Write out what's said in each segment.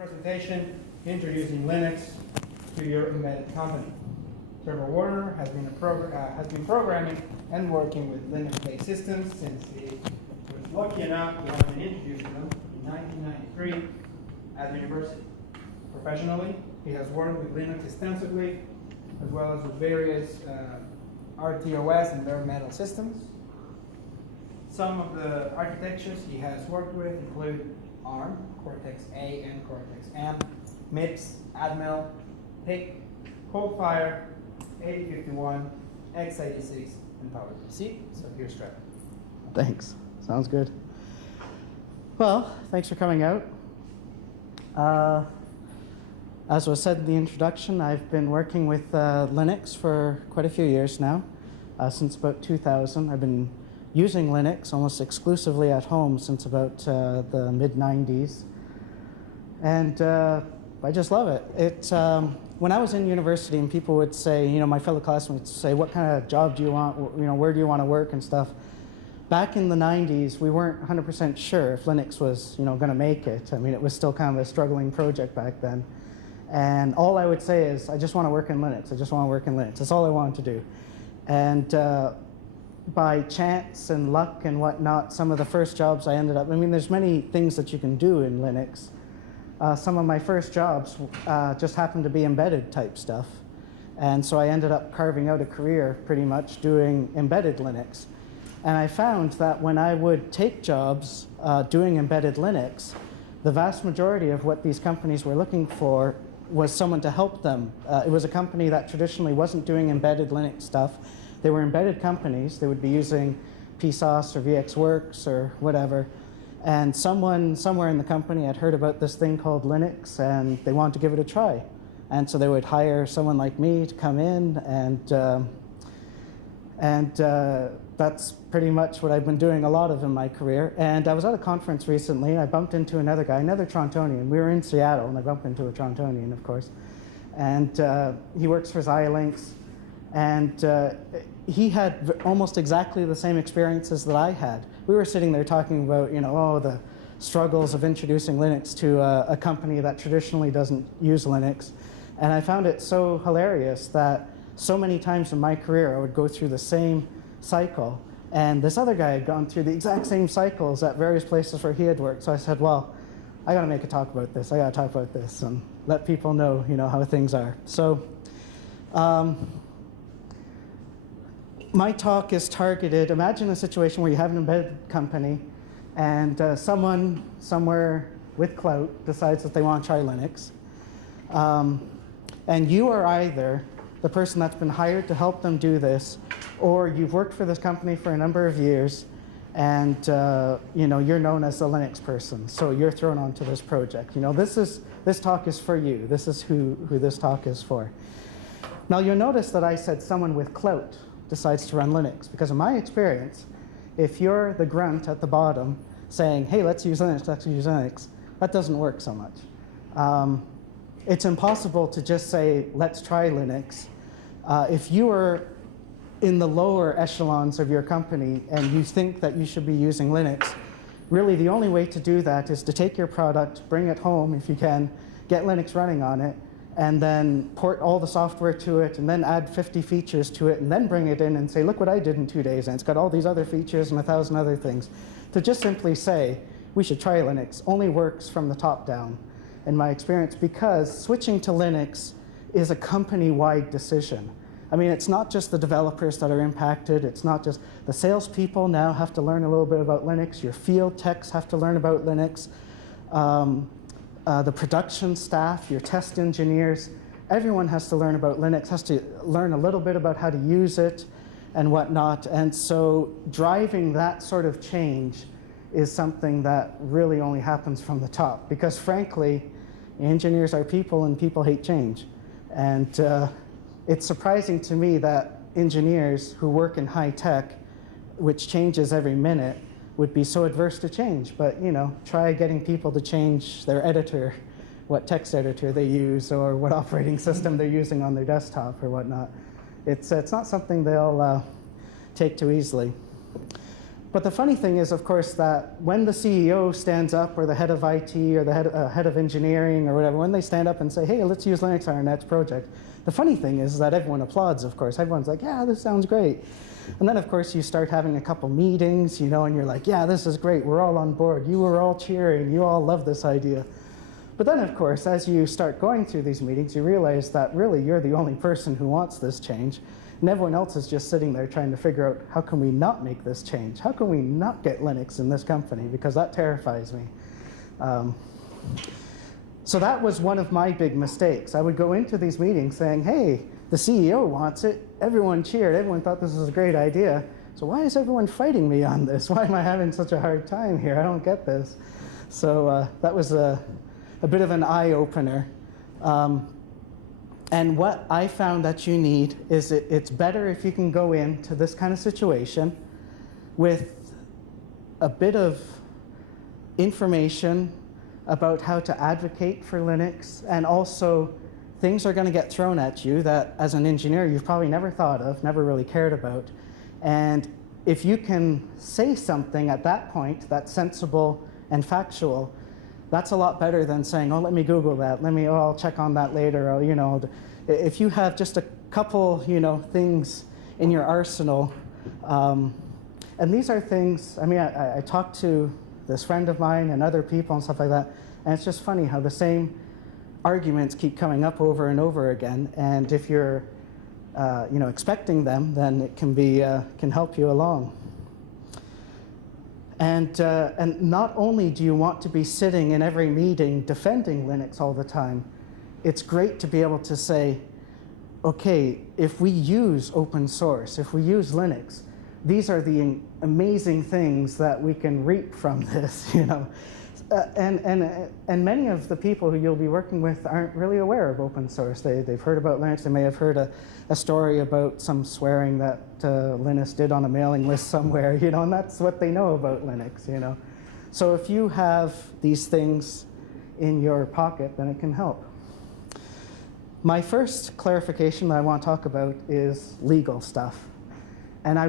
presentation introducing Linux to your embedded company. Trevor Woerner has been programming and working with Linux-based systems since he was lucky enough to have been introduced to them in 1993 at university. Professionally, he has worked with Linux extensively, as well as with various RTOS and bare metal systems. Some of the architectures he has worked with include ARM, Cortex-A and Cortex-M, MIPS, Admel, PIC, Coldfire, 8051, x86, and PowerPC. So here's Trevor. Thanks. Sounds good. Well, thanks for coming out. As was said in the introduction, I've been working with Linux for quite a few years now, since about 2000. I've been using Linux almost exclusively at home since about the mid-90s. And I just love it. When I was in university and people would say, my fellow classmates would say, what kind of job do you want, where do you want to work and stuff. Back in the 90s, we weren't 100% sure if Linux was, going to make it. I mean, it was still kind of a struggling project back then. And all I would say is, I just want to work in Linux. I just want to work in Linux. That's all I wanted to do. And by chance and luck and whatnot, some of the first jobs I ended up, there's many things that you can do in Linux. Some of my first jobs just happened to be embedded type stuff. And so I ended up carving out a career pretty much doing embedded Linux. And I found that when I would take jobs doing embedded Linux, the vast majority of what these companies were looking for was someone to help them. It was a company that traditionally wasn't doing embedded Linux stuff. They were embedded companies. They would be using FSOSS or VxWorks or whatever. And someone somewhere in the company had heard about this thing called Linux, and they wanted to give it a try. And so they would hire someone like me to come in, and that's pretty much what I've been doing a lot of in my career. And I was at a conference recently, and I bumped into another guy, another Torontonian. We were in Seattle, and I bumped into a Torontonian, of course. And he works for Xilinx. And he had almost exactly the same experiences that I had. We were sitting there talking about, the struggles of introducing Linux to a company that traditionally doesn't use Linux. And I found it so hilarious that so many times in my career I would go through the same cycle. And this other guy had gone through the exact same cycles at various places where he had worked. So I said, well, I got to make a talk about this. I got to talk about this and let people know, how things are. So. My talk is targeted. Imagine a situation where you have an embedded company and someone somewhere with clout decides that they want to try Linux. And you are either the person that's been hired to help them do this, or you've worked for this company for a number of years and you're known as the Linux person. So you're thrown onto this project. This talk is for you. This is who this talk is for. Now you'll notice that I said someone with clout decides to run Linux, because in my experience, if you're the grunt at the bottom saying, hey, let's use Linux, that doesn't work so much. It's impossible to just say, let's try Linux. If you are in the lower echelons of your company and you think that you should be using Linux, really the only way to do that is to take your product, bring it home if you can, get Linux running on it, and then port all the software to it, and then add 50 features to it, and then bring it in and say, look what I did in 2 days, and it's got all these other features and 1,000 other things. To just simply say, we should try Linux, only works from the top down, in my experience, because switching to Linux is a company-wide decision. It's not just the developers that are impacted, it's not just the salespeople now have to learn a little bit about Linux, your field techs have to learn about Linux, the production staff, your test engineers, everyone has to learn about Linux, has to learn a little bit about how to use it and whatnot. And so driving that sort of change is something that really only happens from the top. Because frankly, engineers are people and people hate change. And it's surprising to me that engineers who work in high tech, which changes every minute, would be so adverse to change. But try getting people to change their editor, what text editor they use, or what operating system they're using on their desktop or whatnot. It's not something they'll take too easily. But the funny thing is, of course, that when the CEO stands up, or the head of IT, or the head of engineering, or whatever, when they stand up and say, hey, let's use Linux on our next project, the funny thing is that everyone applauds, of course. Everyone's like, yeah, this sounds great. And then, of course, you start having a couple meetings, and you're like, yeah, this is great. We're all on board. You were all cheering. You all love this idea. But then, of course, as you start going through these meetings, you realize that really you're the only person who wants this change. And everyone else is just sitting there trying to figure out, how can we not make this change? How can we not get Linux in this company? Because that terrifies me. So that was one of my big mistakes. I would go into these meetings saying, hey, the CEO wants it. Everyone cheered. Everyone thought this was a great idea. So why is everyone fighting me on this? Why am I having such a hard time here? I don't get this. So that was a bit of an eye-opener. And what I found that you need is it's better if you can go into this kind of situation with a bit of information about how to advocate for Linux, and also things are going to get thrown at you that as an engineer you've probably never thought of, never really cared about. And if you can say something at that point that's sensible and factual, that's a lot better than saying, oh, let me Google that, I'll check on that later. Or, if you have just a couple, things in your arsenal, and these are things, I talked to this friend of mine and other people and stuff like that, and it's just funny how the same arguments keep coming up over and over again, and if you're, expecting them, then it can help you along. And not only do you want to be sitting in every meeting defending Linux all the time, it's great to be able to say, okay, if we use open source, if we use Linux, these are the amazing things that we can reap from this, And many of the people who you'll be working with aren't really aware of open source. They've heard about Linux. They may have heard a story about some swearing that Linus did on a mailing list somewhere, and that's what they know about Linux, So if you have these things in your pocket, then it can help. My first clarification that I want to talk about is legal stuff. And I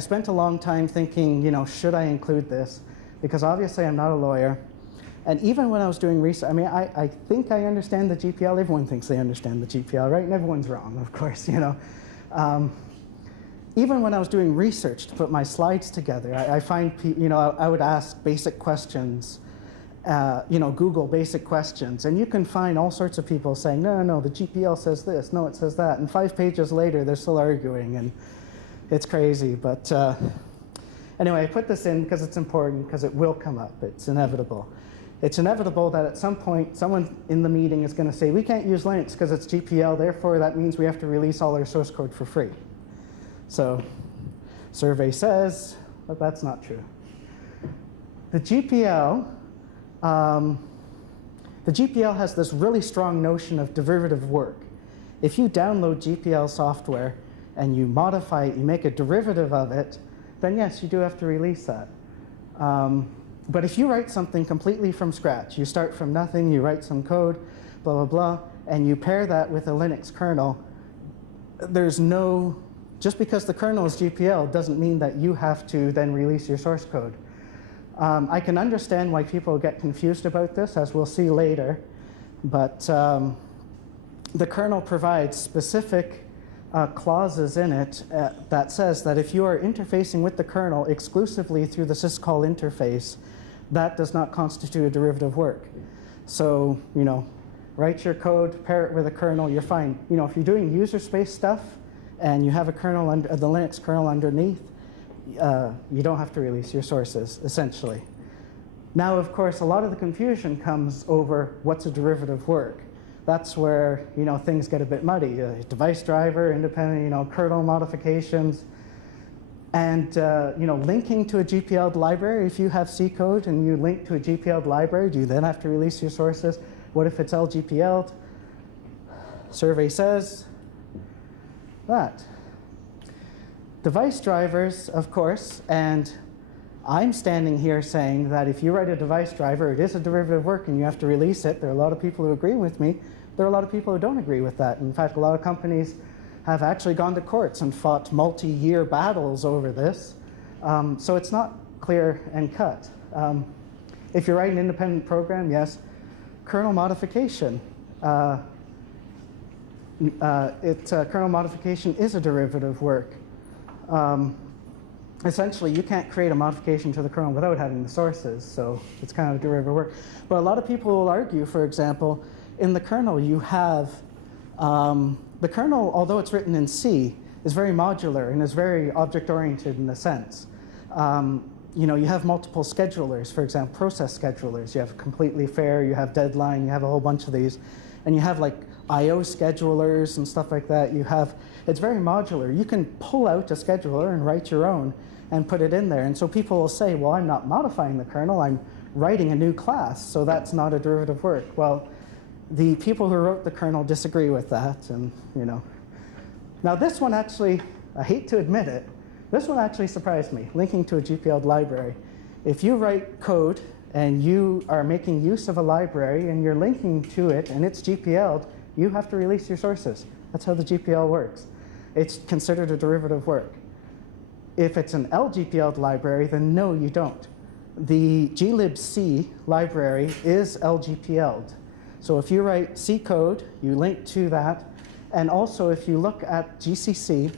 spent a long time thinking, should I include this? Because obviously I'm not a lawyer. And even when I was doing research, I think I understand the GPL. Everyone thinks they understand the GPL, right? And everyone's wrong, of course, Even when I was doing research to put my slides together, I find, I would ask basic questions, Google basic questions, and you can find all sorts of people saying, no, the GPL says this, no, it says that. And 5 pages later, they're still arguing, and it's crazy. But anyway, I put this in because it's important, because it will come up. It's inevitable. It's inevitable that at some point, someone in the meeting is going to say, we can't use Linux because it's GPL, therefore that means we have to release all our source code for free. So, survey says, but that's not true. The GPL has this really strong notion of derivative work. If you download GPL software and you modify it, you make a derivative of it, then yes, you do have to release that. But if you write something completely from scratch, you start from nothing, you write some code, blah, blah, blah, and you pair that with a Linux kernel, just because the kernel is GPL doesn't mean that you have to then release your source code. I can understand why people get confused about this, as we'll see later, but the kernel provides specific clauses in it that says that if you are interfacing with the kernel exclusively through the syscall interface, that does not constitute a derivative work. So, write your code, pair it with a kernel, you're fine. If you're doing user space stuff and you have a kernel, the Linux kernel underneath, you don't have to release your sources, essentially. Now, of course, a lot of the confusion comes over what's a derivative work. That's where things get a bit muddy. Device driver, independent, kernel modifications, and linking to a GPL library. If you have C code and you link to a GPL library, do you then have to release your sources? What if it's LGPL'd? Survey says that. Device drivers, of course, and I'm standing here saying that if you write a device driver, it is a derivative work and you have to release it. There are a lot of people who agree with me. There are a lot of people who don't agree with that. In fact, a lot of companies have actually gone to courts and fought multi-year battles over this. So it's not clear and cut. If you write an independent program, yes. Kernel modification. Kernel modification is a derivative work. Essentially, you can't create a modification to the kernel without having the sources, so it's kind of a derivative work. But a lot of people will argue, for example, in the kernel you have, the kernel, although it's written in C, is very modular and is very object-oriented in a sense. You know, you have multiple schedulers, for example, process schedulers. You have completely fair, you have deadline, you have a whole bunch of these. And you have like I/O schedulers and stuff like that. It's very modular. You can pull out a scheduler and write your own and put it in there. And so people will say, well, I'm not modifying the kernel, I'm writing a new class, so that's not a derivative work. Well, the people who wrote the kernel disagree with that, and you know. Now this one actually, I hate to admit it, this one actually surprised me, linking to a GPL library. If you write code and you are making use of a library and you're linking to it and it's GPL'd, you have to release your sources. That's how the GPL works. It's considered a derivative work. If it's an LGPL'd library, then no, you don't. The glibc library is LGPL'd. So if you write C code, you link to that. And also if you look at GCC,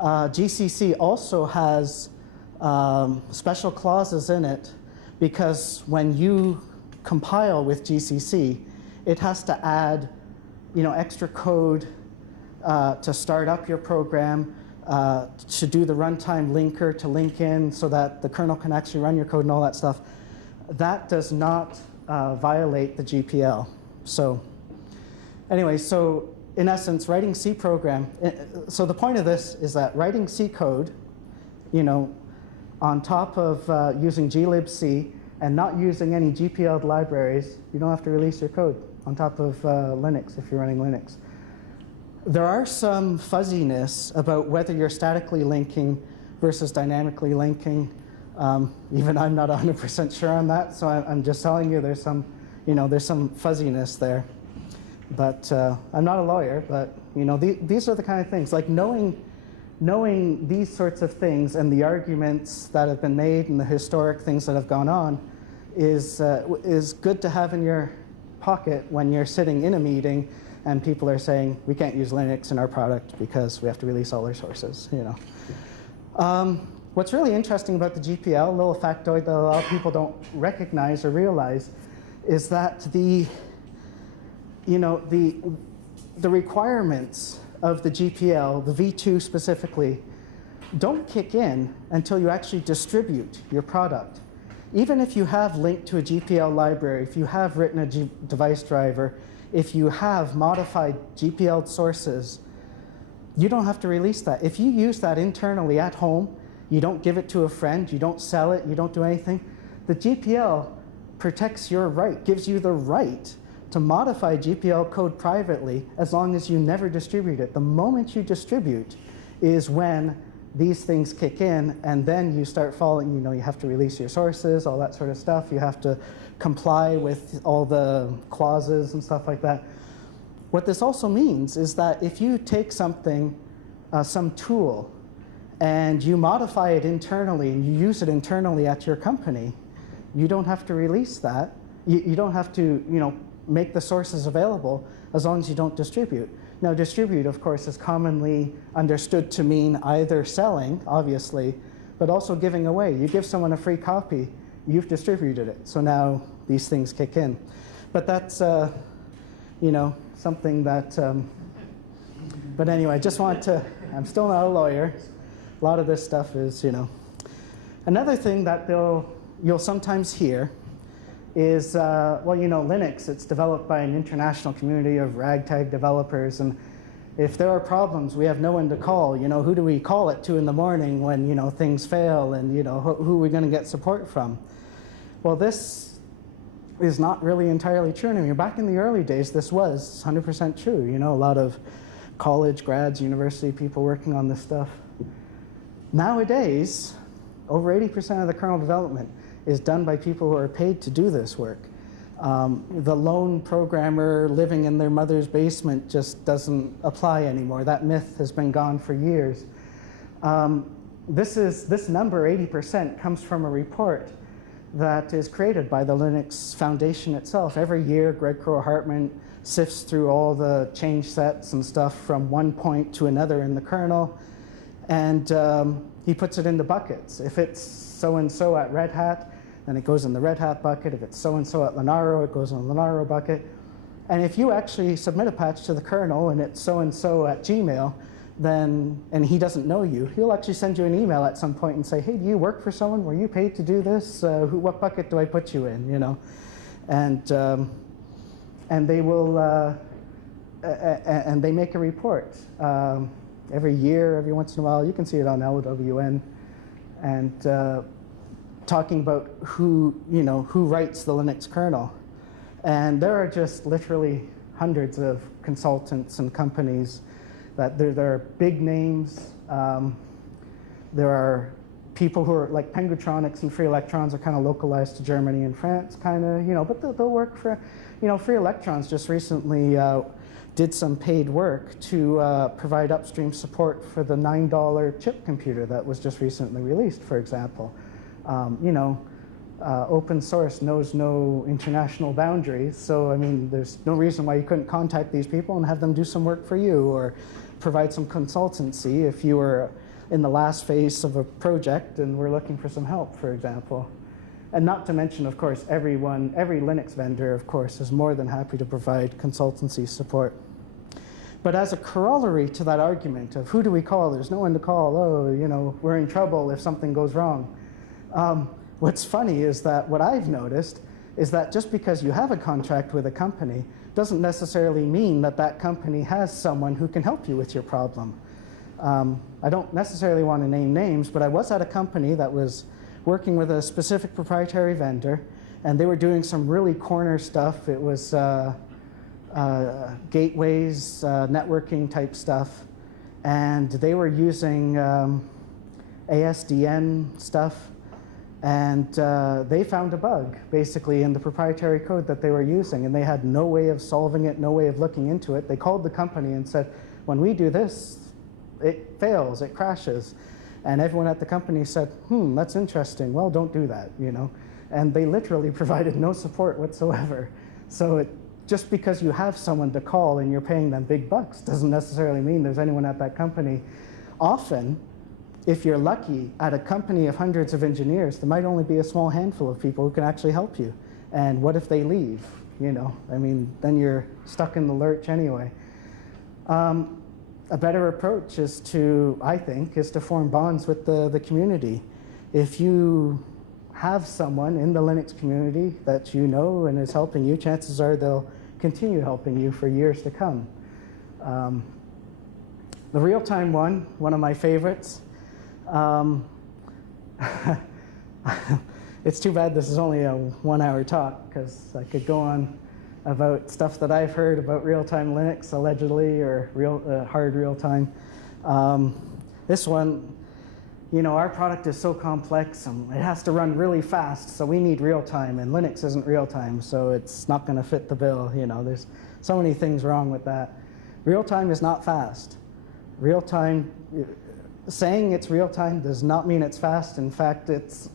GCC also has special clauses in it, because when you compile with GCC, it has to add, you know, extra code to start up your program, to do the runtime linker to link in so that the kernel can actually run your code and all that stuff. That does not violate the GPL. So anyway, so in essence, writing C program, so the point of this is that writing C code, you know, on top of using glibc and not using any GPL libraries, you don't have to release your code on top of Linux if you're running Linux. There are some fuzziness about whether you're statically linking versus dynamically linking. Even I'm not 100% sure on that, so I'm just telling you there's some, you know, there's some fuzziness there. But I'm not a lawyer, but you know, these are the kind of things, like knowing these sorts of things and the arguments that have been made and the historic things that have gone on is good to have in your pocket when you're sitting in a meeting and people are saying, we can't use Linux in our product because we have to release all our sources, you know. What's really interesting about the GPL, a little factoid that a lot of people don't recognize or realize, is that the requirements of the GPL, the V2 specifically, don't kick in until you actually distribute your product. Even if you have linked to a GPL library, if you have written a device driver, if you have modified GPL sources, you don't have to release that. If you use that internally at home, you don't give it to a friend, you don't sell it, you don't do anything, the GPL protects your right, gives you the right to modify GPL code privately as long as you never distribute it. The moment you distribute is when these things kick in, and then you start following, you know, you have to release your sources, all that sort of stuff. You have to comply with all the clauses and stuff like that. What this also means is that if you take something, some tool, and you modify it internally, and you use it internally at your company, you don't have to release that. You don't have to, you know, make the sources available as long as you don't distribute. Now, distribute, of course, is commonly understood to mean either selling, obviously, but also giving away. You give someone a free copy, you've distributed it. So now these things kick in. But that's, you know, something that, but anyway, I just want to, I'm still not a lawyer. A lot of this stuff is, you know. Another thing that you'll sometimes hear is, well, you know, Linux, it's developed by an international community of ragtag developers, and if there are problems, we have no one to call. You know, who do we call at 2 in the morning when, you know, things fail, and, you know, who are we going to get support from? Well, this is not really entirely true. I mean, back in the early days, this was 100% true. You know, a lot of college grads, university people working on this stuff. Nowadays, over 80% of the kernel development is done by people who are paid to do this work. The lone programmer living in their mother's basement just doesn't apply anymore. That myth has been gone for years. this number, 80%, comes from a report that is created by the Linux Foundation itself. Every year, Greg Kroah-Hartman sifts through all the change sets and stuff from one point to another in the kernel, and he puts it into buckets. If it's so-and-so at Red Hat, then it goes in the Red Hat bucket. If it's so-and-so at Linaro, it goes in the Linaro bucket. And if you actually submit a patch to the kernel and it's so-and-so at Gmail, then, and he doesn't know you, he'll actually send you an email at some point and say, hey, do you work for someone? Were you paid to do this? What bucket do I put you in, you know? And they will, and they make a report every year, every once in a while. You can see it on LWN, and talking about who writes the Linux kernel. And there are just literally hundreds of consultants and companies that there are big names. There are people who are like Pengutronics and Free Electrons are kind of localized to Germany and France, kind of, but they'll work for, Free Electrons just recently did some paid work to provide upstream support for the $9 chip computer that was just recently released, for example. Open source knows no international boundaries, so I mean, there's no reason why you couldn't contact these people and have them do some work for you, or provide some consultancy if you were in the last phase of a project and we're looking for some help, for example. And not to mention, of course, every Linux vendor, of course, is more than happy to provide consultancy support. But as a corollary to that argument of who do we call, there's no one to call, we're in trouble if something goes wrong. What's funny is that what I've noticed is that just because you have a contract with a company doesn't necessarily mean that that company has someone who can help you with your problem. I don't necessarily want to name names, but I was at a company that was working with a specific proprietary vendor, and they were doing some really corner stuff. It was gateways, networking type stuff, and they were using ASDN stuff. And they found a bug, basically, in the proprietary code that they were using, and they had no way of solving it, no way of looking into it. They called the company and said, when we do this, it fails, it crashes. And everyone at the company said, that's interesting. Well, don't do that, And they literally provided no support whatsoever. So just because you have someone to call and you're paying them big bucks doesn't necessarily mean there's anyone at that company. Often, if you're lucky, at a company of hundreds of engineers, there might only be a small handful of people who can actually help you. And what if they leave? Then you're stuck in the lurch anyway. A better approach is to, I think, is to form bonds with the community. If you have someone in the Linux community that you know and is helping you, chances are they'll continue helping you for years to come. The real-time one of my favorites. It's too bad this is only a 1-hour talk, because I could go on about stuff that I've heard about real-time Linux, allegedly, or hard real-time. This one, our product is so complex and it has to run really fast, so we need real-time, and Linux isn't real-time, so it's not going to fit the bill. There's so many things wrong with that. Real-time is not fast. Real-time, saying it's real-time does not mean it's fast. In fact, it's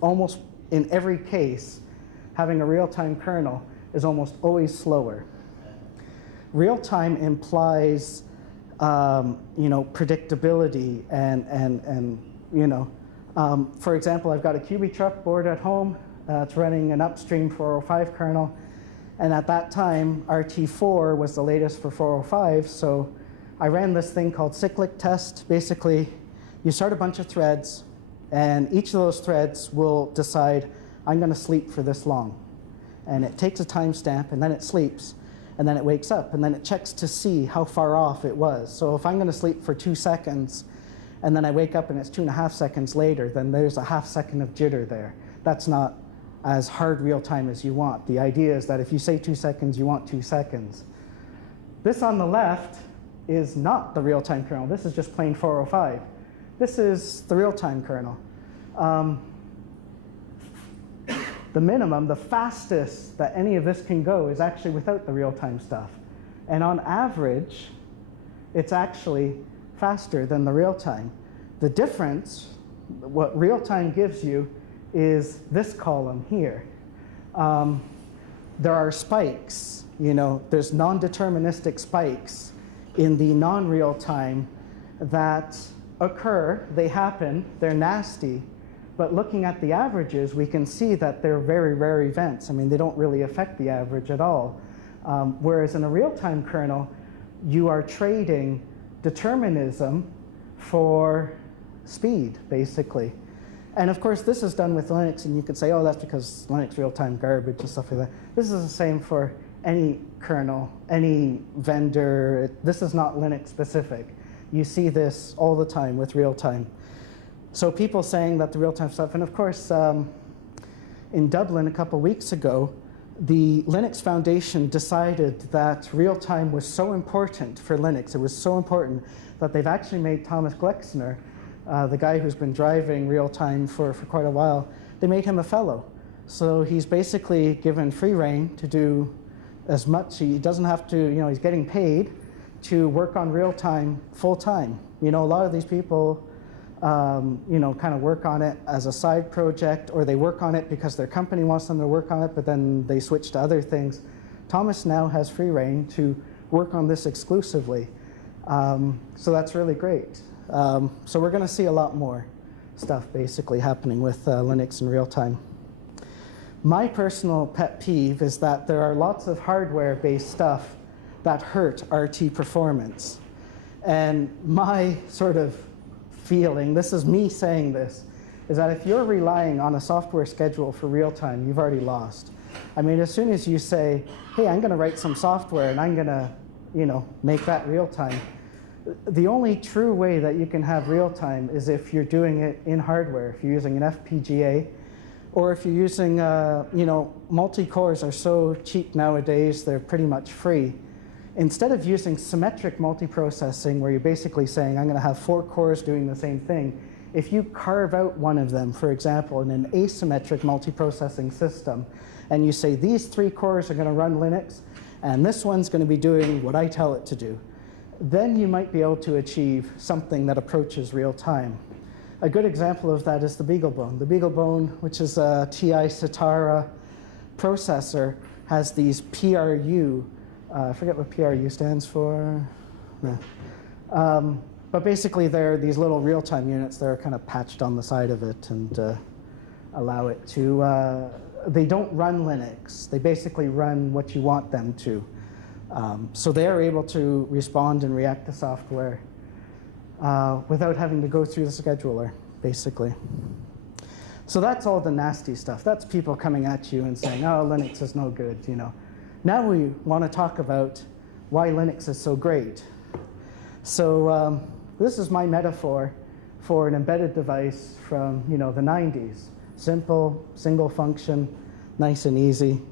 almost in every case, having a real-time kernel is almost always slower. Real-time implies, predictability and for example, I've got a QB truck board at home. It's running an upstream 405 kernel, and at that time, RT4 was the latest for 405. So I ran this thing called cyclic test. Basically, you start a bunch of threads, and each of those threads will decide, I'm going to sleep for this long. And it takes a timestamp, and then it sleeps, and then it wakes up, and then it checks to see how far off it was. So if I'm going to sleep for 2 seconds, and then I wake up and it's 2.5 seconds later, then there's a half second of jitter there. That's not as hard real time as you want. The idea is that if you say 2 seconds, you want 2 seconds. This on the left is not the real-time kernel. This is just plain 405. This is the real-time kernel. The minimum, the fastest that any of this can go is actually without the real-time stuff. And on average, it's actually faster than the real-time. The difference, what real-time gives you, is this column here. There are spikes, there's non-deterministic spikes in the non-real time that occur, they happen, they're nasty, but looking at the averages, we can see that they're very rare events. I mean, they don't really affect the average at all. Whereas in a real-time kernel, you are trading determinism for speed, basically. And of course, this is done with Linux, and you could say, oh, that's because Linux real-time garbage and stuff like that. This is the same for any kernel, any vendor. This is not Linux specific. You see this all the time with real-time. So people saying that the real-time stuff, and of course, in Dublin a couple weeks ago, the Linux Foundation decided that real-time was so important for Linux. It was so important that they've actually made Thomas Glexner, the guy who's been driving real-time for quite a while, they made him a fellow. So he's basically given free rein to do as much. He doesn't have to, he's getting paid to work on real-time full-time. A lot of these people, kind of work on it as a side project, or they work on it because their company wants them to work on it, but then they switch to other things. Thomas now has free rein to work on this exclusively. So that's really great. So we're going to see a lot more stuff basically happening with Linux in real time. My personal pet peeve is that there are lots of hardware-based stuff that hurt RT performance. And my sort of feeling, this is me saying this, is that if you're relying on a software schedule for real time, you've already lost. I mean, as soon as you say, hey, I'm going to write some software and I'm going to, make that real time, the only true way that you can have real time is if you're doing it in hardware, if you're using an FPGA, or if you're using, multi-cores are so cheap nowadays, they're pretty much free. Instead of using symmetric multiprocessing, where you're basically saying, I'm going to have 4 cores doing the same thing, if you carve out one of them, for example, in an asymmetric multiprocessing system, and you say, these 3 cores are going to run Linux, and this one's going to be doing what I tell it to do, then you might be able to achieve something that approaches real time. A good example of that is the BeagleBone. The BeagleBone, which is a TI Satara processor, has these PRU, I forget what PRU stands for. No. But basically, they're these little real-time units that are kind of patched on the side of it and allow it to, they don't run Linux. They basically run what you want them to. So they are able to respond and react to software without having to go through the scheduler, basically. So that's all the nasty stuff. That's people coming at you and saying, oh, Linux is no good, Now we want to talk about why Linux is so great. So this is my metaphor for an embedded device from the 90s. Simple, single function, nice and easy.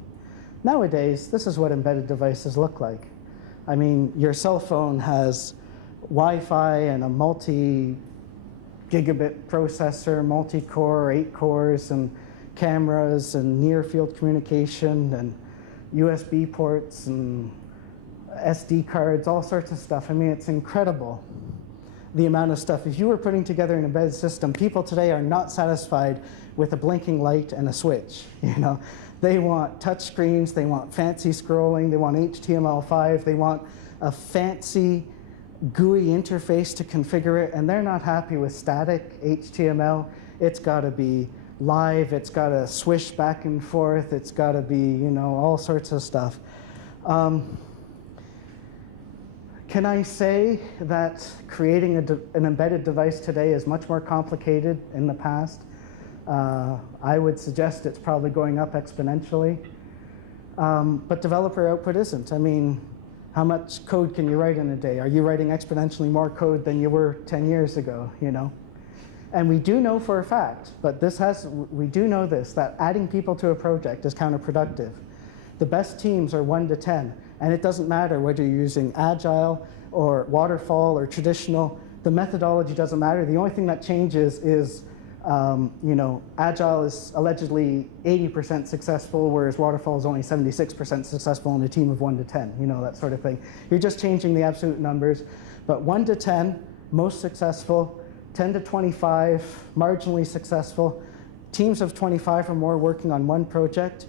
Nowadays, this is what embedded devices look like. I mean, your cell phone has Wi-Fi and a multi-gigabit processor, multi-core, 8 cores, and cameras, and near-field communication, and USB ports and SD cards, all sorts of stuff. I mean, it's incredible, the amount of stuff. If you were putting together an embedded system, people today are not satisfied with a blinking light and a switch. They want touch screens, they want fancy scrolling, they want HTML5, they want a fancy GUI interface to configure it, and they're not happy with static HTML. It's got to be live, it's got to swish back and forth, it's got to be, all sorts of stuff. Can I say that creating an embedded device today is much more complicated in the past? I would suggest it's probably going up exponentially. But developer output isn't. I mean, how much code can you write in a day? Are you writing exponentially more code than you were 10 years ago, And we do know for a fact, but we do know this, that adding people to a project is counterproductive. The best teams are 1 to 10, and it doesn't matter whether you're using agile or waterfall or traditional. The methodology doesn't matter. The only thing that changes is, agile is allegedly 80% successful, whereas waterfall is only 76% successful in a team of 1 to 10, that sort of thing. You're just changing the absolute numbers, but 1 to 10, most successful, 10 to 25, marginally successful. Teams of 25 or more working on one project,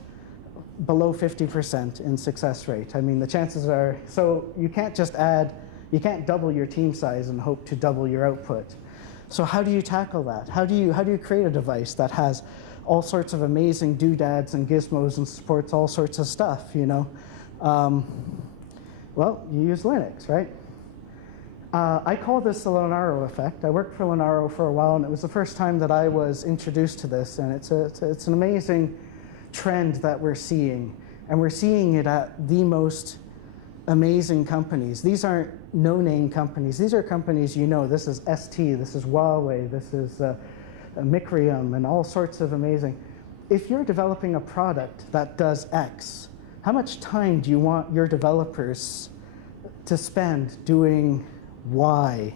below 50% in success rate. I mean, the chances are, so you can't just add, you can't double your team size and hope to double your output. So how do you tackle that? How do you create a device that has all sorts of amazing doodads and gizmos and supports all sorts of stuff, you know? Well, you use Linux, right? I call this the Lenaro effect. I worked for Lenaro for a while, and it was the first time that I was introduced to this, and it's an amazing trend that we're seeing. And we're seeing it at the most amazing companies. These aren't no-name companies. These are companies you know. This is ST, this is Huawei, this is Micrium, and all sorts of amazing. If you're developing a product that does X, how much time do you want your developers to spend doing Y,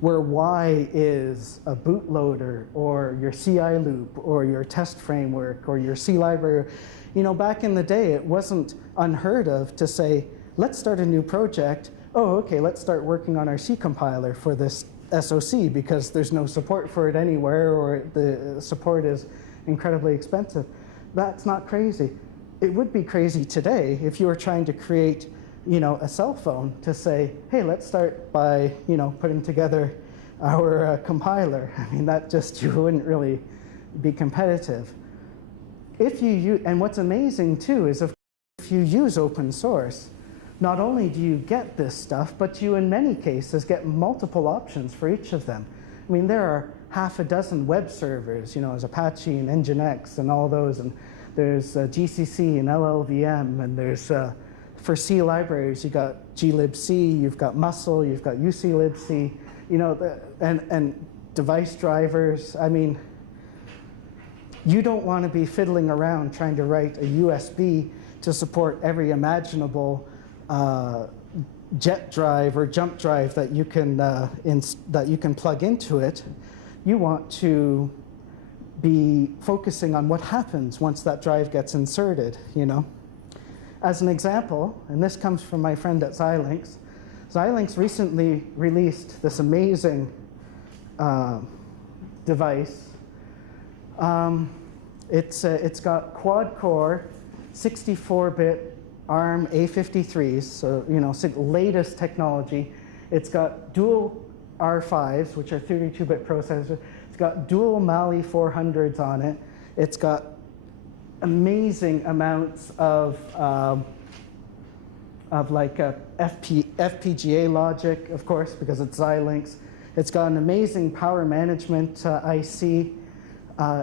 where Y is a bootloader or your CI loop or your test framework or your C library? You know, back in the day, it wasn't unheard of to say, let's start a new project. Oh, okay, let's start working on our C compiler for this SOC because there's no support for it anywhere or the support is incredibly expensive. That's not crazy. It would be crazy today if you were trying to create, you know, a cell phone to say, hey, let's start by, you know, putting together our compiler. I mean, that just, you wouldn't really be competitive. If you use, and what's amazing too is if you use open source, not only do you get this stuff, but you in many cases get multiple options for each of them. I mean, there are half a dozen web servers, you know, as Apache and Nginx and all those, and there's GCC and LLVM, and there's, for C libraries, you got glibc, you've got Muscle, you've got uclibc, you know, and device drivers. I mean, you don't want to be fiddling around trying to write a USB to support every imaginable jet drive or jump drive that you can plug into it. You want to be focusing on what happens once that drive gets inserted, you know. As an example, and this comes from my friend at Xilinx, Xilinx recently released this amazing device. It's got quad-core, 64-bit ARM A53s, so you know, latest technology. It's got dual R5s, which are 32-bit processors. It's got dual Mali 400s on it. It's got amazing amounts of like FPGA logic, of course, because it's Xilinx. It's got an amazing power management IC.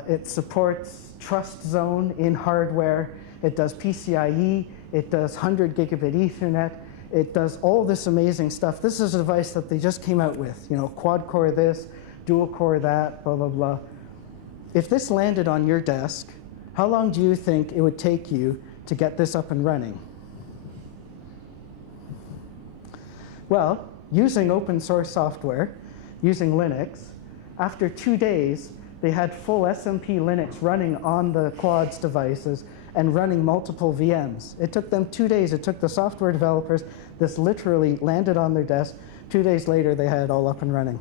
It supports trust zone in hardware. It does PCIe. It does 100 gigabit Ethernet. It does all this amazing stuff. This is a device that they just came out with, you know, quad core this, dual core that, blah, blah, blah. If this landed on your desk, how long do you think it would take you to get this up and running? Well, using open source software, using Linux, after 2 days, they had full SMP Linux running on the Quad's devices and running multiple VMs. It took them 2 days. It took the software developers. This literally landed on their desk. 2 days later, they had it all up and running.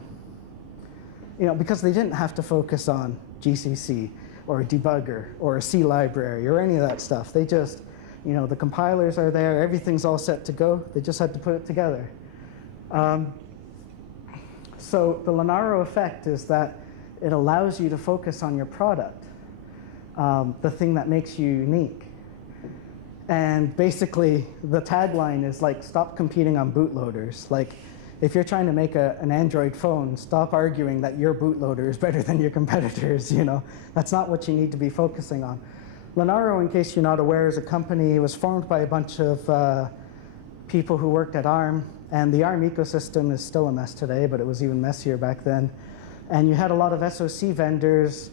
You know, because they didn't have to focus on GCC or a debugger or a C library or any of that stuff. They just, you know, the compilers are there. Everything's all set to go. They just had to put it together. So the Lenaro effect is that it allows you to focus on your product, the thing that makes you unique. And basically, the tagline is like, stop competing on bootloaders. Like, if you're trying to make an Android phone, stop arguing that your bootloader is better than your competitors, you know. That's not what you need to be focusing on. Lenaro, in case you're not aware, is a company. It was formed by a bunch of people who worked at ARM. And the ARM ecosystem is still a mess today, but it was even messier back then. And you had a lot of SoC vendors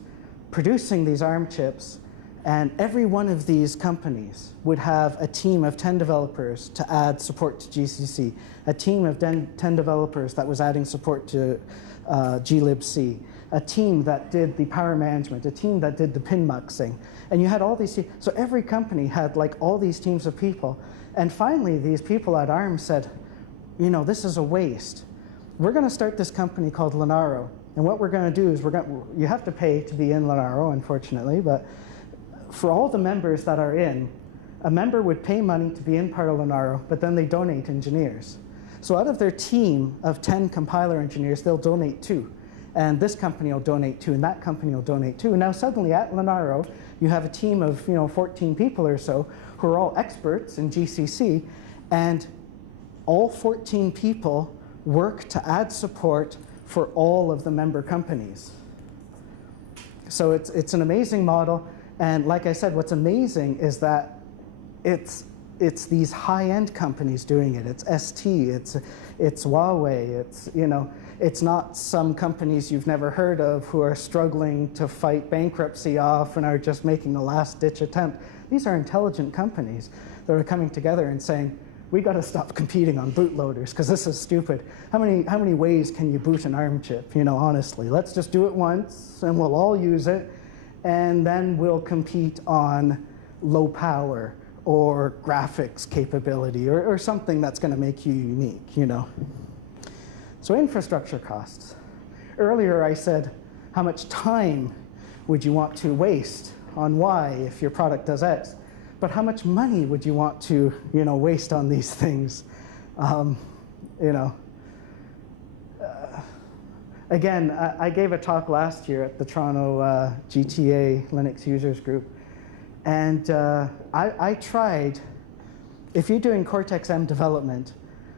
producing these ARM chips. And every one of these companies would have a team of 10 developers to add support to GCC, a team of 10 developers that was adding support to glibc, a team that did the power management, a team that did the pin muxing. And you had all these, so every company had like all these teams of people. And finally, these people at ARM said, you know, this is a waste. We're going to start this company called Lenaro. And what we're going to do is you have to pay to be in Lenaro, unfortunately, but for all the members that are in, a member would pay money to be in part of Lenaro, but then they donate engineers. So out of their team of 10 compiler engineers, they'll donate 2. And this company will donate 2, and that company will donate 2. And now suddenly at Lenaro, you have a team of 14 people or so who are all experts in GCC, and all 14 people work to add support for all of the member companies. So it's an amazing model, and like I said, what's amazing is that it's these high-end companies doing it. It's ST, it's Huawei, it's not some companies you've never heard of who are struggling to fight bankruptcy off and are just making a last-ditch attempt. These are intelligent companies that are coming together and saying, we got to stop competing on bootloaders because this is stupid. How many ways can you boot an ARM chip? Honestly, let's just do it once and we'll all use it, and then we'll compete on low power or graphics capability or something that's going to make you unique. So infrastructure costs. Earlier I said, how much time would you want to waste on Y if your product does X? But how much money would you want to, waste on these things? Again, I gave a talk last year at the Toronto GTA Linux Users Group, and I tried, if you're doing Cortex-M development,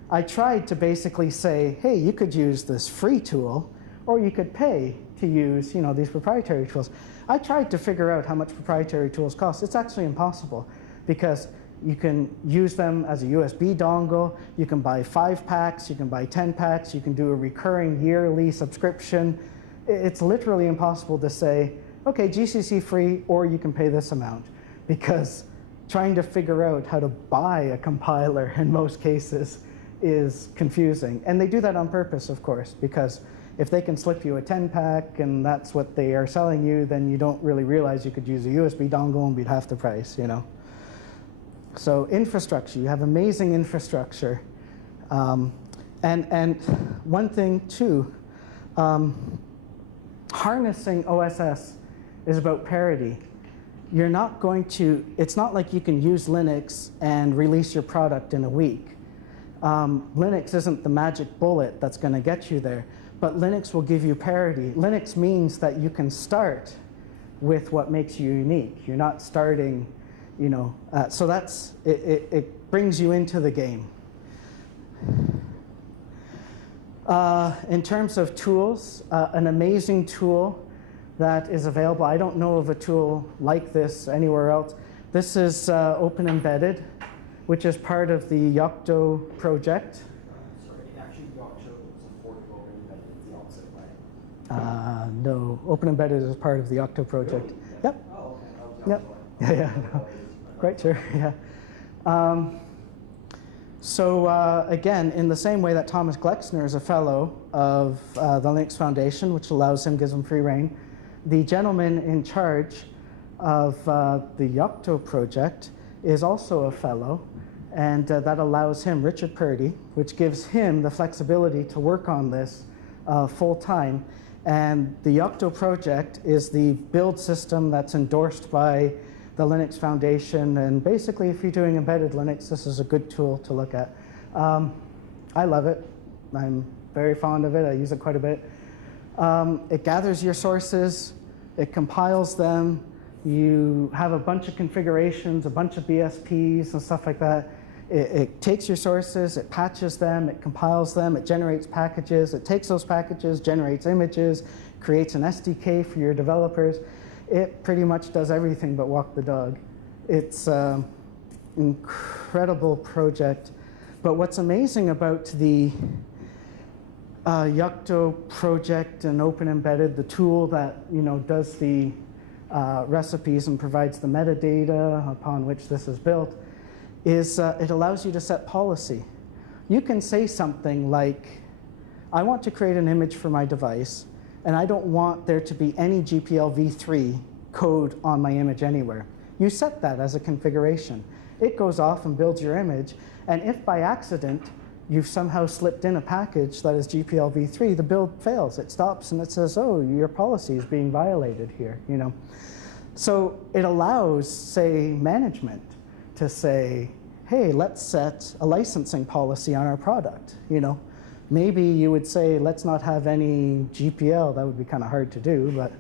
I tried to basically say, hey, you could use this free tool, or you could pay to use, these proprietary tools. I tried to figure out how much proprietary tools cost. It's actually impossible because you can use them as a USB dongle, you can buy 5 packs, you can buy 10 packs, you can do a recurring yearly subscription. It's literally impossible to say, okay, GCC free, or you can pay this amount, because trying to figure out how to buy a compiler in most cases is confusing. And they do that on purpose, of course, because if they can slip you a 10-pack and that's what they are selling you, then you don't really realize you could use a USB dongle and be half the price, So infrastructure, you have amazing infrastructure. And one thing too, harnessing OSS is about parity. It's not like you can use Linux and release your product in a week. Linux isn't the magic bullet that's going to get you there, but Linux will give you parity. Linux means that you can start with what makes you unique. You're not starting, so that's, it brings you into the game. In terms of tools, an amazing tool that is available, I don't know of a tool like this anywhere else. This is Open Embedded, which is part of the Yocto project. Sorry, actually Yocto is a fork of Open Embedded. It's the opposite way. No, Open Embedded is part of the Yocto project. Really? Yep. Oh, okay. Yep. Yeah. No. Quite sure. Yeah. Again, in the same way that Thomas Glexner is a fellow of the Linux Foundation, which gives him free reign, the gentleman in charge of the Yocto project is also a fellow, and that allows him, Richard Purdy, which gives him the flexibility to work on this full time. And the Yocto project is the build system that's endorsed by the Linux Foundation, and basically if you're doing embedded Linux, this is a good tool to look at. I love it. I'm very fond of it. I use it quite a bit. It gathers your sources, it compiles them, you have a bunch of configurations, a bunch of BSPs and stuff like that. It takes your sources, it patches them, it compiles them, it generates packages, it takes those packages, generates images, creates an SDK for your developers. It pretty much does everything but walk the dog. It's an incredible project. But what's amazing about the Yocto project and Open Embedded, the tool that does the recipes and provides the metadata upon which this is built, is it allows you to set policy. You can say something like, I want to create an image for my device, and I don't want there to be any GPL v3 code on my image anywhere. You set that as a configuration. It goes off and builds your image, and if by accident you've somehow slipped in a package that is GPL v3, the build fails. It stops and it says, oh, your policy is being violated here, you know. So it allows, say, management to say, hey, let's set a licensing policy on our product, you know. Maybe you would say, let's not have any GPL. That would be kind of hard to do, but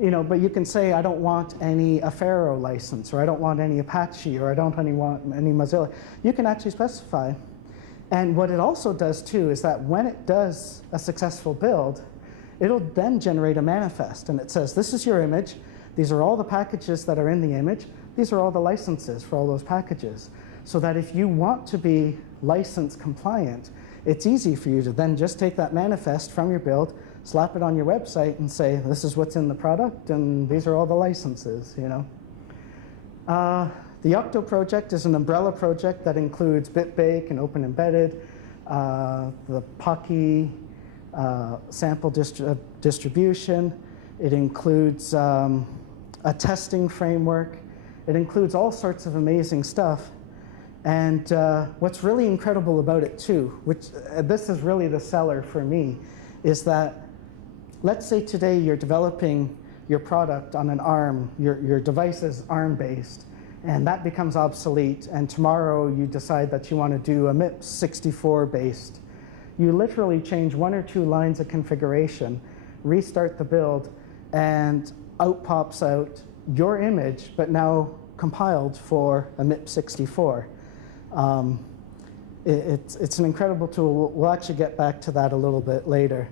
you know, but you can say, I don't want any Affero license, or I don't want any Apache, or I don't want any Mozilla. You can actually specify. And what it also does too is that when it does a successful build, it'll then generate a manifest, and it says, this is your image. These are all the packages that are in the image. These are all the licenses for all those packages. So that if you want to be license compliant, it's easy for you to then just take that manifest from your build, slap it on your website and say, this is what's in the product and these are all the licenses, you know. The Octo project is an umbrella project that includes BitBake and Open Embedded, the Pocky sample distribution. It includes a testing framework. It includes all sorts of amazing stuff. And what's really incredible about it too, which this is really the seller for me, is that let's say today you're developing your product on an ARM, your device is ARM-based, and that becomes obsolete, and tomorrow you decide that you want to do a MIPS 64-based. You literally change 1 or 2 lines of configuration, restart the build, and out pops out your image, but now compiled for a MIPS 64. It's an incredible tool. We'll actually get back to that a little bit later.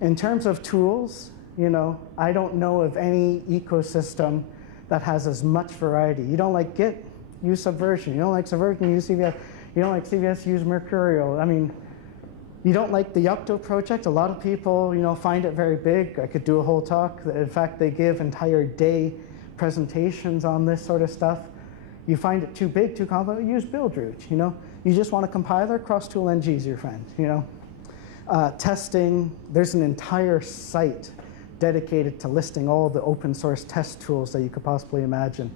In terms of tools, you know, I don't know of any ecosystem that has as much variety. You don't like Git, use Subversion. You don't like Subversion, use CVS. You don't like CVS, use Mercurial. I mean, you don't like the Octo project. A lot of people, you know, find it very big. I could do a whole talk. In fact, they give entire day presentations on this sort of stuff. You find it too big, too complicated, use Buildroot, you know. You just want a compiler, CrossTool NG is your friend, you know. Testing, there's an entire site dedicated to listing all the open source test tools that you could possibly imagine.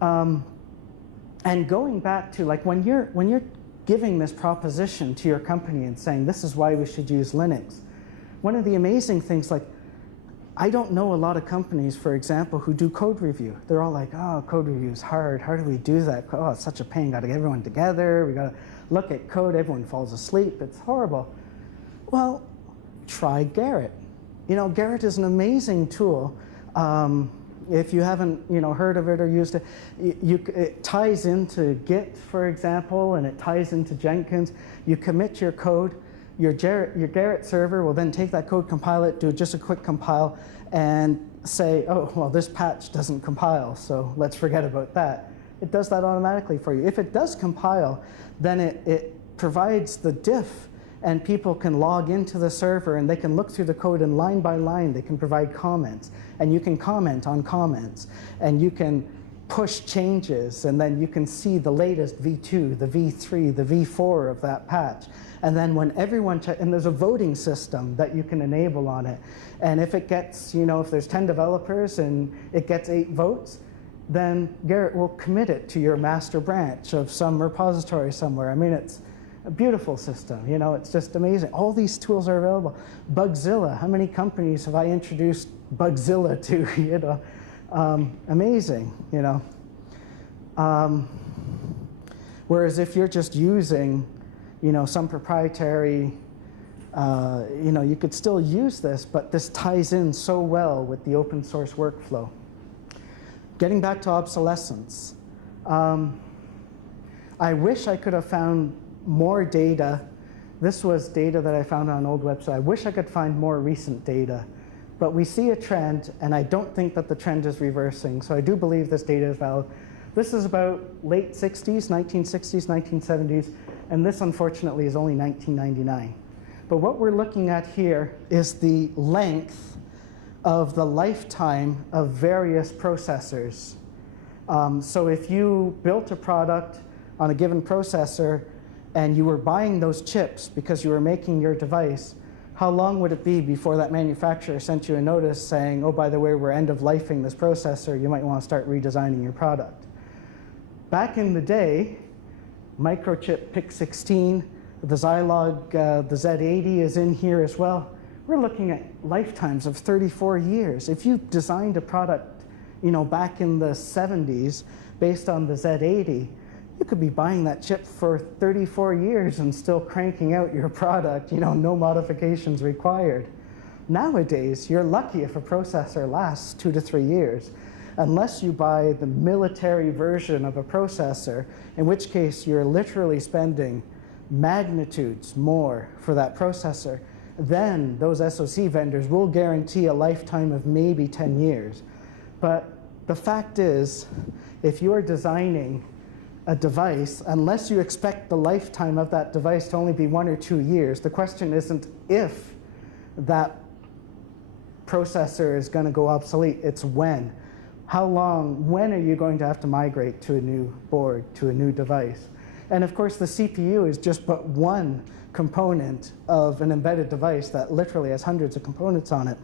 And going back to, like, when you're giving this proposition to your company and saying, this is why we should use Linux, one of the amazing things, like, I don't know a lot of companies, for example, who do code review. They're all like, oh, code review is hard. How do we do that? Oh, it's such a pain. Got to get everyone together. We got to look at code. Everyone falls asleep. It's horrible. Well, try Garrett. You know, Garrett is an amazing tool. If you haven't, you know, heard of it or used it, it ties into Git, for example, and it ties into Jenkins. You commit your code. Your Garrett server will then take that code, compile it, do just a quick compile, and say, oh, well, this patch doesn't compile, so let's forget about that. It does that automatically for you. If it does compile, then it provides the diff, and people can log into the server, and they can look through the code, and line by line, they can provide comments, and you can comment on comments, and you can push changes, and then you can see the latest V2, the V3, the V4 of that patch. And then when everyone and there's a voting system that you can enable on it. And if it gets, you know, if there's 10 developers and it gets 8 votes, then Garrett will commit it to your master branch of some repository somewhere. I mean, it's a beautiful system, you know, it's just amazing. All these tools are available. Bugzilla, how many companies have I introduced Bugzilla to, you know? Amazing, you know. Whereas if you're just using, you know, some proprietary, you know, you could still use this, but this ties in so well with the open source workflow. Getting back to obsolescence, I wish I could have found more data. This was data that I found on an old website. I wish I could find more recent data. But we see a trend, and I don't think that the trend is reversing, so I do believe this data is valid. This is about late 60s, 1960s, 1970s, and this, unfortunately, is only 1999. But what we're looking at here is the length of the lifetime of various processors. So if you built a product on a given processor, and you were buying those chips because you were making your device, how long would it be before that manufacturer sent you a notice saying, oh, by the way, we're end-of-lifing this processor, you might want to start redesigning your product? Back in the day, Microchip PIC16, The Zilog, the Z80 is in here as well. We're looking at lifetimes of 34 years. If you designed a product, back in the 70s based on the Z80, you could be buying that chip for 34 years and still cranking out your product, no modifications required. Nowadays, you're lucky if a processor lasts 2 to 3 years, unless you buy the military version of a processor, in which case you're literally spending magnitudes more for that processor. Then those SoC vendors will guarantee a lifetime of maybe 10 years. But the fact is, if you're designing a device, unless you expect the lifetime of that device to only be 1 or 2 years, the question isn't if that processor is going to go obsolete, it's when. When are you going to have to migrate to a new board, to a new device? And of course, the CPU is just but one component of an embedded device that literally has hundreds of components on it.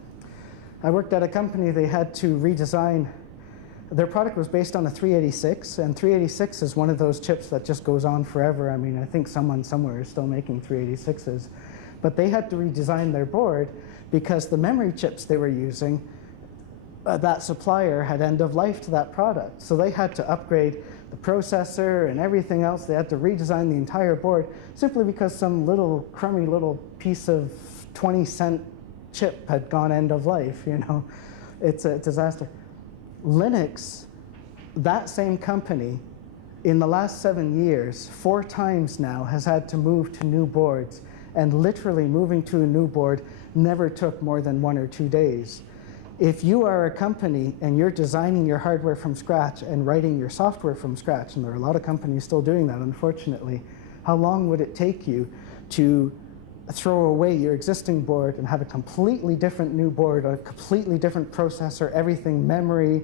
I worked at a company, they had to redesign. Their product was based on a 386, and 386 is one of those chips that just goes on forever. I mean, I think someone somewhere is still making 386s. But they had to redesign their board because the memory chips they were using, that supplier had end of life to that product. So they had to upgrade the processor and everything else. They had to redesign the entire board simply because some little crummy little piece of 20-cent chip had gone end of life, It's a disaster. Linux, that same company, in the last 7 years, 4 times now, has had to move to new boards. And literally moving to a new board never took more than 1 or 2 days. If you are a company and you're designing your hardware from scratch and writing your software from scratch, and there are a lot of companies still doing that, unfortunately, how long would it take you to throw away your existing board and have a completely different new board, a completely different processor, everything, memory?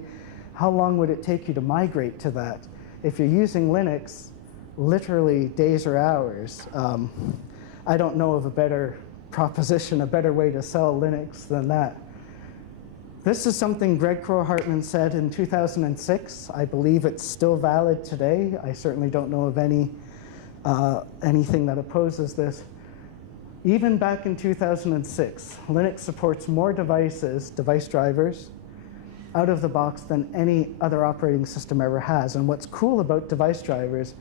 How long would it take you to migrate to that? If you're using Linux, literally days or hours. I don't know of a better proposition, a better way to sell Linux than that. This is something Greg Kroah-Hartman said in 2006. I believe it's still valid today. I certainly don't know of anything that opposes this. Even back in 2006, Linux supports more devices, device drivers, out of the box than any other operating system ever has. And what's cool about device drivers,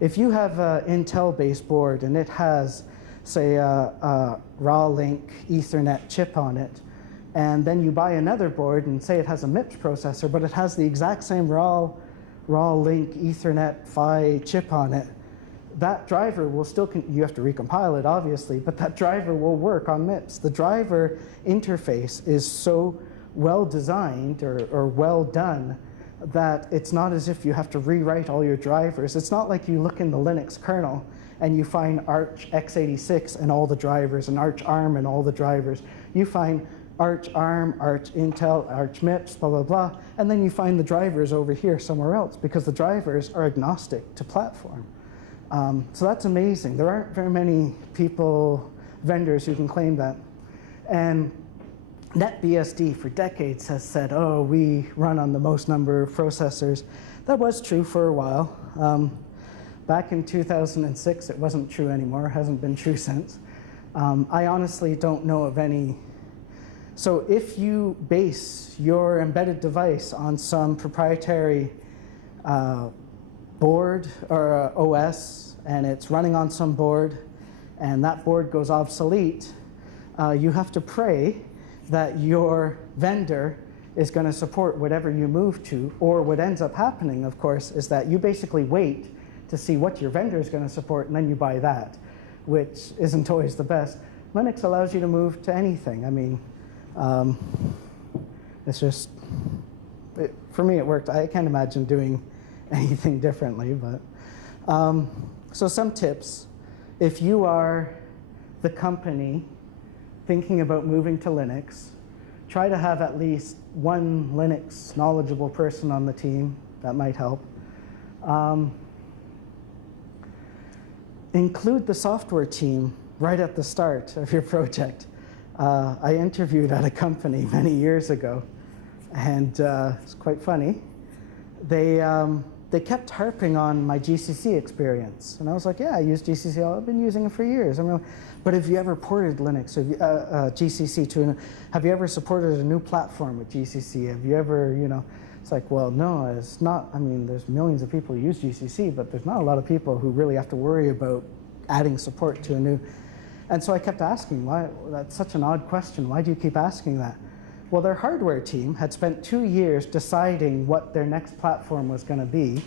if you have an Intel-based board and it has, say, a raw link Ethernet chip on it, and then you buy another board and say it has a MIPS processor, but it has the exact same raw link Ethernet PHY chip on it, that driver will still, you have to recompile it obviously, but that driver will work on MIPS. The driver interface is so well designed or well done that it's not as if you have to rewrite all your drivers. It's not like you look in the Linux kernel and you find Arch x86 and all the drivers and Arch ARM and all the drivers. You find Arch ARM, Arch Intel, Arch MIPS, blah, blah, blah, and then you find the drivers over here somewhere else because the drivers are agnostic to platform. So that's amazing. There aren't very many vendors who can claim that. And NetBSD for decades has said, oh, we run on the most number of processors. That was true for a while. Back in 2006, it wasn't true anymore. It hasn't been true since. I honestly don't know of any. So if you base your embedded device on some proprietary board or OS, and it's running on some board, and that board goes obsolete, you have to pray that your vendor is going to support whatever you move to, or what ends up happening, of course, is that you basically wait to see what your vendor is going to support, and then you buy that, which isn't always the best. Linux allows you to move to anything. I mean, it's just, for me it worked. I can't imagine doing anything differently, but. So some tips. If you are the company thinking about moving to Linux, try to have at least one Linux knowledgeable person on the team. That might help. Include the software team right at the start of your project. I interviewed at a company many years ago, and it's quite funny. They they kept harping on my GCC experience. And I was like, yeah, I use GCC. I've been using it for years. But have you ever ported Linux, GCC to, have you ever supported a new platform with GCC? Have you ever, it's like, well, no, it's not. I mean, there's millions of people who use GCC, but there's not a lot of people who really have to worry about adding support to a new. And so I kept asking, why? That's such an odd question. Why do you keep asking that? Well, their hardware team had spent 2 years deciding what their next platform was going to be.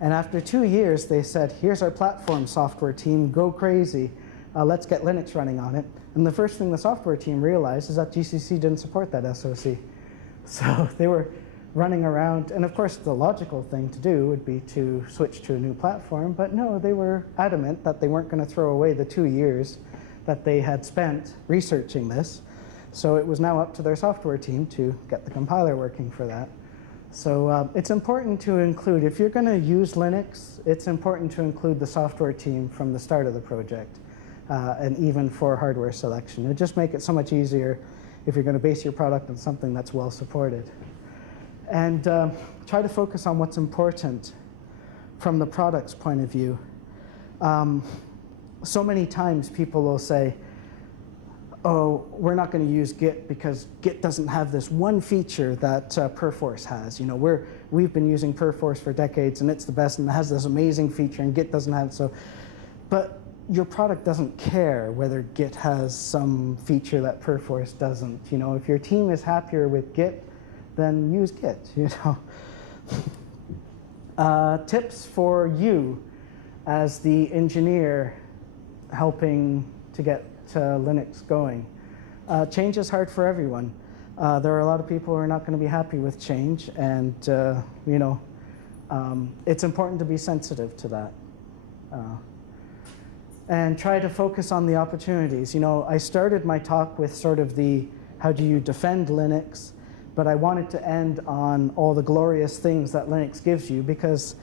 And after 2 years, they said, here's our platform, software team, go crazy. Let's get Linux running on it. And the first thing the software team realized is that GCC didn't support that SOC. So they were running around. And of course, the logical thing to do would be to switch to a new platform. But no, they were adamant that they weren't going to throw away the 2 years that they had spent researching this. So it was now up to their software team to get the compiler working for that. So it's important to include, if you're going to use Linux, it's important to include the software team from the start of the project, and even for hardware selection. It'll just make it so much easier if you're going to base your product on something that's well supported. And try to focus on what's important from the product's point of view. So many times people will say, oh, we're not going to use Git because Git doesn't have this one feature that Perforce has. We've been using Perforce for decades, and it's the best, and it has this amazing feature, and Git doesn't have it. So, but your product doesn't care whether Git has some feature that Perforce doesn't. If your team is happier with Git, then use Git. Tips for you as the engineer helping to get Linux going. Change is hard for everyone. There are a lot of people who are not going to be happy with change, and it's important to be sensitive to that. And try to focus on the opportunities. I started my talk with sort of the how do you defend Linux, but I wanted to end on all the glorious things that Linux gives you, because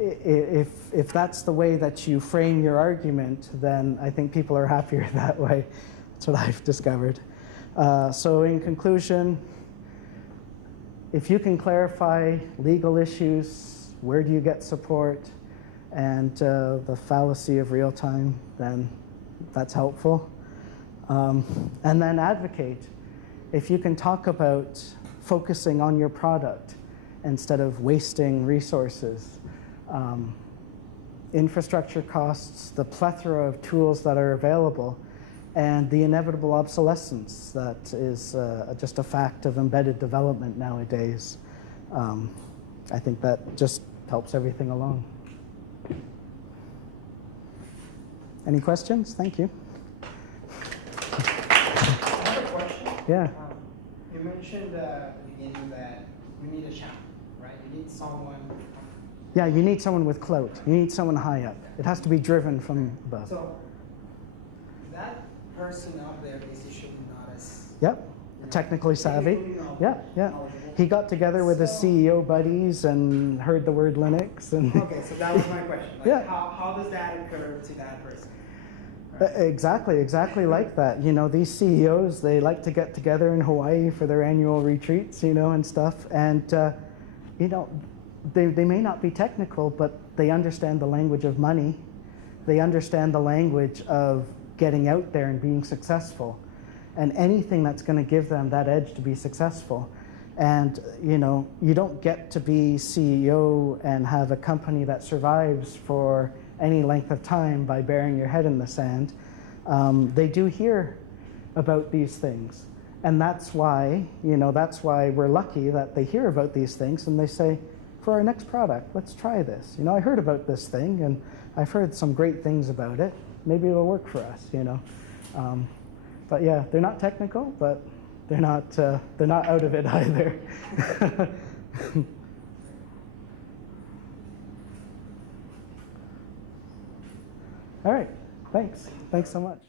if that's the way that you frame your argument, then I think people are happier that way. That's what I've discovered. So in conclusion, if you can clarify legal issues, where do you get support, and the fallacy of real time, then that's helpful. And then advocate. If you can talk about focusing on your product instead of wasting resources, infrastructure costs, the plethora of tools that are available, and the inevitable obsolescence that is just a fact of embedded development nowadays. I think that just helps everything along. Any questions? Thank you. I have a question. Yeah. You mentioned at the beginning that you need a champion, right? You need someone. Yeah, you need someone with clout. You need someone high up. It has to be driven from above. So that person out there is usually not as Yep, technically savvy. knowledgeable. Yeah. He got together with his CEO buddies and heard the word Linux. And Okay, so that was my question. Like, Yeah. how does that occur to that person? Exactly like that. These CEOs, they like to get together in Hawaii for their annual retreats, and stuff. And, they may not be technical, but they understand the language of money. They understand the language of getting out there and being successful. And anything that's going to give them that edge to be successful. And, you don't get to be CEO and have a company that survives for any length of time by burying your head in the sand. They do hear about these things. And that's why we're lucky that they hear about these things and they say, for our next product, let's try this. I heard about this thing and I've heard some great things about it. Maybe it'll work for us, But yeah, they're not technical, but they're not out of it either. All right, thanks so much.